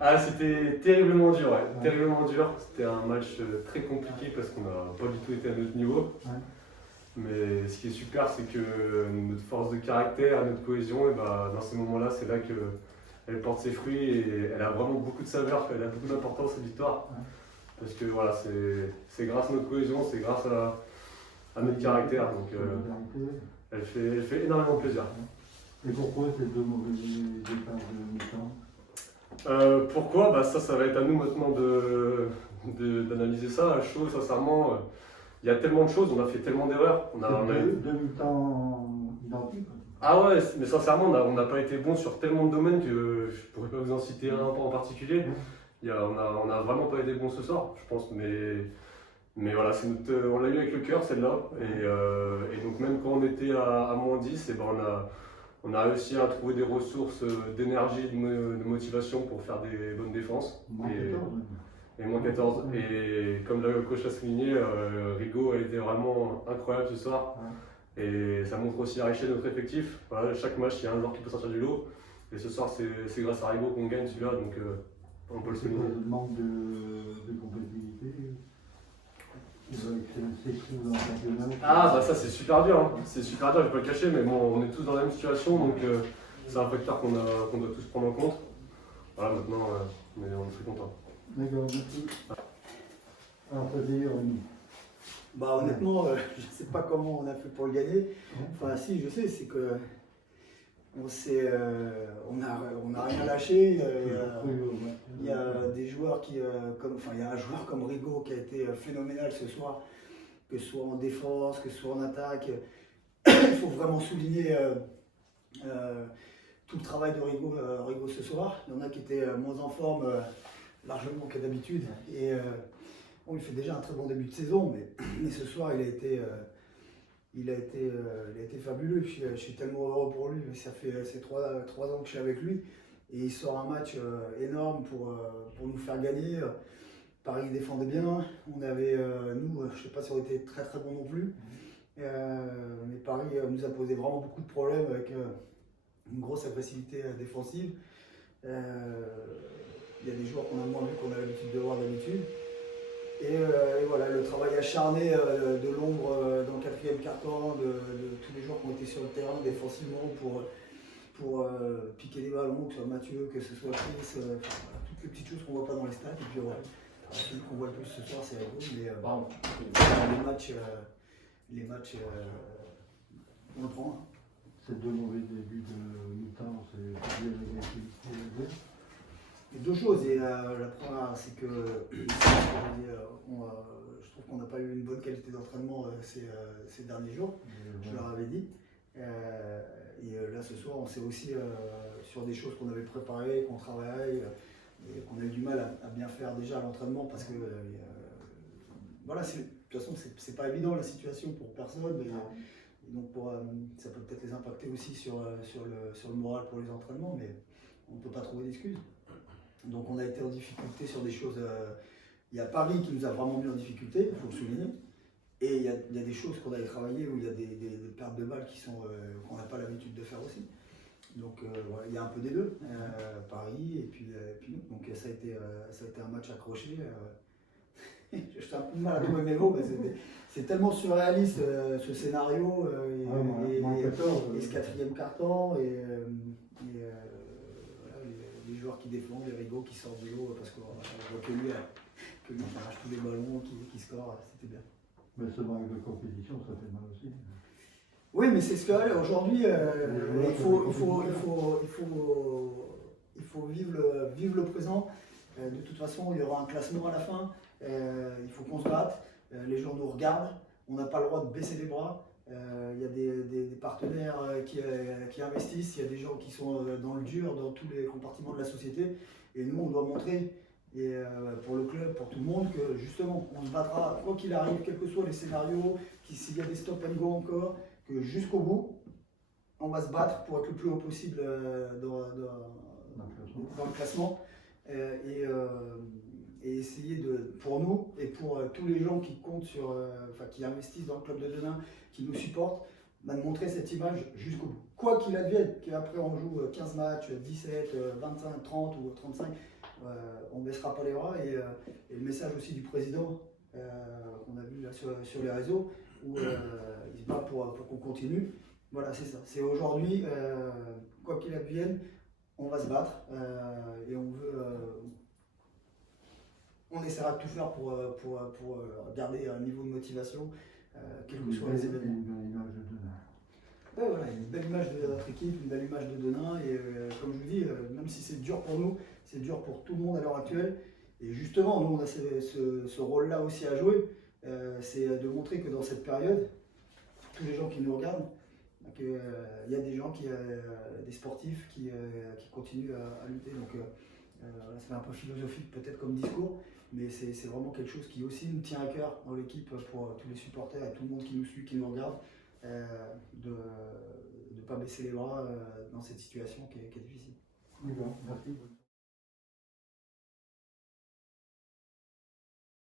Ah, c'était terriblement dur, ouais. Terriblement dur. C'était un match très compliqué parce qu'on n'a pas du tout été à notre niveau. Ouais. Mais ce qui est super, c'est que notre force de caractère, notre cohésion, et bah, dans ces moments-là, c'est là qu'elle porte ses fruits et elle a vraiment beaucoup de saveur, elle a beaucoup d'importance cette victoire. Ouais. Parce que voilà, c'est grâce à notre cohésion, c'est grâce à notre caractère. Donc elle fait énormément plaisir. Et pourquoi ces deux mauvais départs de mi-temps? Pourquoi bah ça va être à nous maintenant d'analyser ça. À chaud, sincèrement, il y a tellement de choses, on a fait tellement d'erreurs. Deux mi-temps identiques. Ah ouais, mais sincèrement, on n'a pas été bon sur tellement de domaines que je pourrais pas vous en citer un en particulier. On a vraiment pas été bon ce soir, je pense. Mais voilà, on l'a eu avec le cœur celle-là. Et donc même quand on était à -10, et ben on a réussi à trouver des ressources d'énergie, de motivation pour faire des bonnes défenses. Et -14. Et comme le coach l'a souligné, Rigaud a été vraiment incroyable ce soir. Ouais. Et ça montre aussi la richesse de notre effectif. Voilà, chaque match, il y a un joueur qui peut sortir du lot. Et ce soir, c'est grâce à Rigaud qu'on gagne celui-là. Donc on peut le souligner. Le manque de compétitivité. Ah bah ça c'est super dur, hein. C'est super dur, je vais pas le cacher, mais bon, on est tous dans la même situation, donc c'est un facteur qu'on doit tous prendre en compte. Voilà, maintenant on est très contents. D'accord, merci. Alors ça dit, bah honnêtement, je sais pas comment on a fait pour le gagner. Enfin si, je sais, c'est que on a rien lâché. Il y a des joueurs il y a un joueur comme Rigaud qui a été phénoménal ce soir, que ce soit en défense, que ce soit en attaque. Il faut vraiment souligner tout le travail de Rigaud ce soir. Il y en a qui étaient moins en forme largement que d'habitude. Et bon, il fait déjà un très bon début de saison, mais ce soir il a été fabuleux. Je suis tellement heureux pour lui. C'est 3 ans que je suis avec lui. Et il sort un match énorme pour nous faire gagner. Paris défendait bien. On avait, nous, je ne sais pas si on était très très bons non plus. Mais Paris nous a posé vraiment beaucoup de problèmes avec une grosse agressivité défensive. Il y a des joueurs qu'on a moins vus qu'on a l'habitude de voir d'habitude. Et voilà, le travail acharné de l'ombre dans le quatrième quart-temps, de tous les joueurs qui ont été sur le terrain défensivement pour piquer les ballons, que ce soit Mathieu, que ce soit Chris, toutes les petites choses qu'on ne voit pas dans les stats. Et puis voilà, celui qu'on voit le plus ce soir, c'est Rigaud. Mais les matchs, on le prend. Ces deux mauvais débuts de mi-temps, c'est bien négatif. Il y a deux choses. Et la première, c'est que je trouve qu'on n'a pas eu une bonne qualité d'entraînement ces derniers jours. Je leur avais dit. Et là, ce soir, on s'est aussi sur des choses qu'on avait préparées, qu'on travaillait, et qu'on a eu du mal à bien faire déjà à l'entraînement parce que voilà, de toute façon, c'est pas évident la situation pour personne. Et donc, ça peut peut-être les impacter aussi sur le moral pour les entraînements, mais on ne peut pas trouver d'excuses. Donc, on a été en difficulté sur des choses. Il y a Paris qui nous a vraiment mis en difficulté, il faut le souligner. Et il y a des choses qu'on avait travaillées où il y a des pertes de balles qu'on n'a pas l'habitude de faire aussi. Donc voilà, il y a un peu des deux, Paris et puis nous. Donc ça a été un match accroché. J'ai un peu de mal à trouver mes mots, mais c'est tellement surréaliste ce scénario et ce quatrième quart-temps. Et voilà, les joueurs qui défendent, les Rigaud qui sortent de l'eau parce qu'on voit que lui arrache tous les ballons, qui score, c'était bien. Mais ce manque de compétition, ça fait mal aussi. Oui, mais c'est ce qu'aujourd'hui, il faut vivre le présent. De toute façon, il y aura un classement à la fin. Il faut qu'on se batte. Les gens nous regardent. On n'a pas le droit de baisser les bras. Il y a des partenaires qui investissent. Il y a des gens qui sont dans le dur, dans tous les compartiments de la société. Et nous, on doit montrer. Et pour le club, pour tout le monde, que justement, on se battra, quoi qu'il arrive, quels que soient les scénarios, s'il y a des stop and go encore, que jusqu'au bout, on va se battre pour être le plus haut possible dans le classement. Et essayer pour nous et pour tous les gens qui comptent qui investissent dans le club de Denain, qui nous supportent, de montrer cette image jusqu'au bout. Quoi qu'il advienne, qu'après on joue 15 matchs, 17, 25, 30 ou 35, on ne baissera pas les bras. Et le message aussi du président qu'on a vu là sur les réseaux, où il se bat pour qu'on continue. Voilà, c'est ça. C'est aujourd'hui, quoi qu'il advienne, on va se battre et on essaiera de tout faire pour garder un niveau de motivation, quels que soient les événements. Une belle image de Denain. Ouais, voilà, une belle image de notre équipe, une belle image de Denain. Et comme je vous dis, même si c'est dur pour nous, c'est dur pour tout le monde à l'heure actuelle. Et justement, nous, on a ce rôle-là aussi à jouer. C'est de montrer que dans cette période, tous les gens qui nous regardent, il y a des gens, des sportifs qui continuent à lutter. Donc, c'est un peu philosophique peut-être comme discours, mais c'est vraiment quelque chose qui aussi nous tient à cœur dans l'équipe pour tous les supporters et tout le monde qui nous suit, qui nous regarde, de ne pas baisser les bras dans cette situation qui est difficile. D'accord, merci.